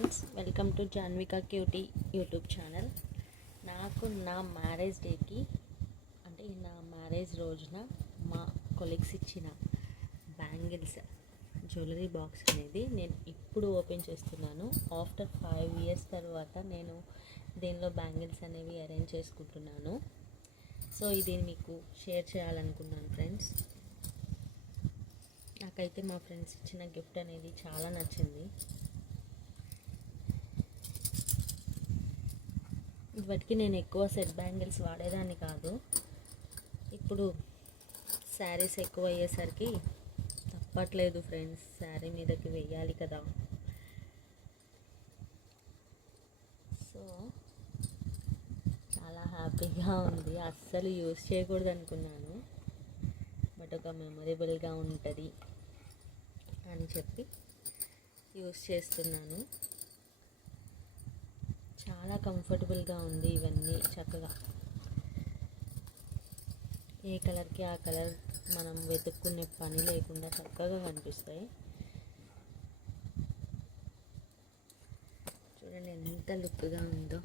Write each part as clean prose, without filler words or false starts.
Friends, welcome to Janvika cutie YouTube channel. నాకు నా marriage డేకి అంటే నా మ్యారేజ్ రోజున మా కొలీగ్స్ ఇచ్చిన బ్యాంగిల్స్ జ్యువెలరీ బాక్స్ అనేది నేను ఇప్పుడు ఓపెన్ చేస్తున్నాను. ఆఫ్టర్ 5 years తర్వాత నేను దీనిలో బ్యాంగిల్స్ అనేవి అరేంజ్ చేసుకుంటున్నాను. సో ఇది మీకు షేర్ చేయాలనుకున్నాను ఫ్రెండ్స్. నాకైతే మా ఫ్రెండ్స్ ఇచ్చిన గిఫ్ట్ అనేది చాలా నచ్చింది. ఇప్పటికీ నేను ఎక్కువ సెట్ బ్యాంగిల్స్ వాడేదాన్ని కాదు. ఇప్పుడు శారీస్ ఎక్కువ అయ్యేసరికి తప్పట్లేదు ఫ్రెండ్స్, శారీ మీదకి వెయ్యాలి కదా. సో చాలా హ్యాపీగా ఉంది. అస్సలు యూజ్ చేయకూడదు అనుకున్నాను, బట్ ఒక మెమొరబుల్గా ఉంటుంది అని చెప్పి యూజ్ చేస్తున్నాను. చాలా కంఫర్టబుల్గా ఉంది. ఇవన్నీ చక్కగా ఏ కలర్కి ఆ కలర్ మనం వెతుక్కునే పని లేకుండా చక్కగా కనిపిస్తాయి. చూడండి ఎంత లుక్గా ఉందో.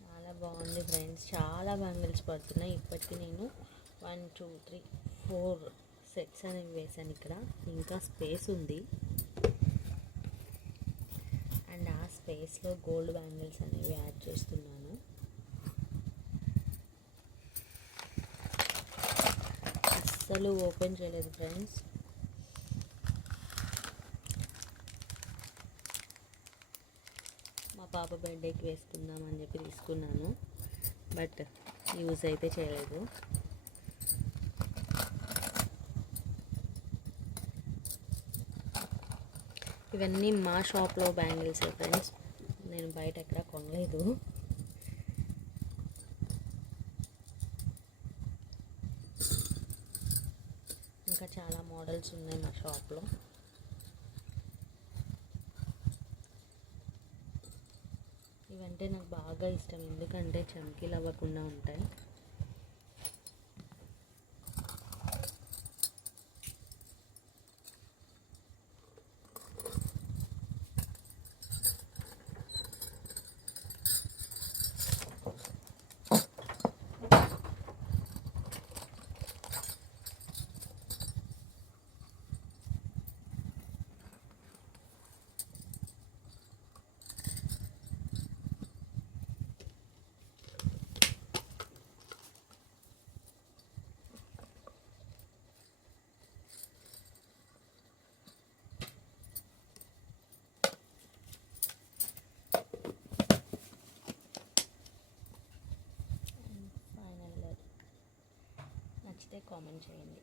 చాలా బాగుంది ఫ్రెండ్స్. చాలా బ్యాంగిల్స్ పడుతున్నాయి. ఇప్పటికీ నేను 1 2 3 4 సెట్స్ అనేవి వేసాను. ఇక్కడ ఇంకా స్పేస్ ఉంది, అండ్ ఆ స్పేస్లో గోల్డ్ బ్యాంగిల్స్ అనేవి యాడ్ చేస్తున్నాను. అస్సలు ఓపెన్ చేయలేదు ఫ్రెండ్స్. మా పాప బర్త్డేకి వేసుకుందాం అని చెప్పి తీసుకున్నాను, బట్ యూజ్ అయితే చేయలేదు. ఇవన్నీ మా షాప్లో బ్యాంగిల్స్ ఫ్రెండ్స్, నేను బయట ఎక్కడ కొనలేదు. ఇంకా చాలా మోడల్స్ ఉన్నాయి మా షాప్లో. ఇవంటే నాకు బాగా ఇష్టం, ఎందుకంటే చమ్కీలు అవ్వకుండా ఉంటాయి. నచ్చితే కామెంట్ చేయండి.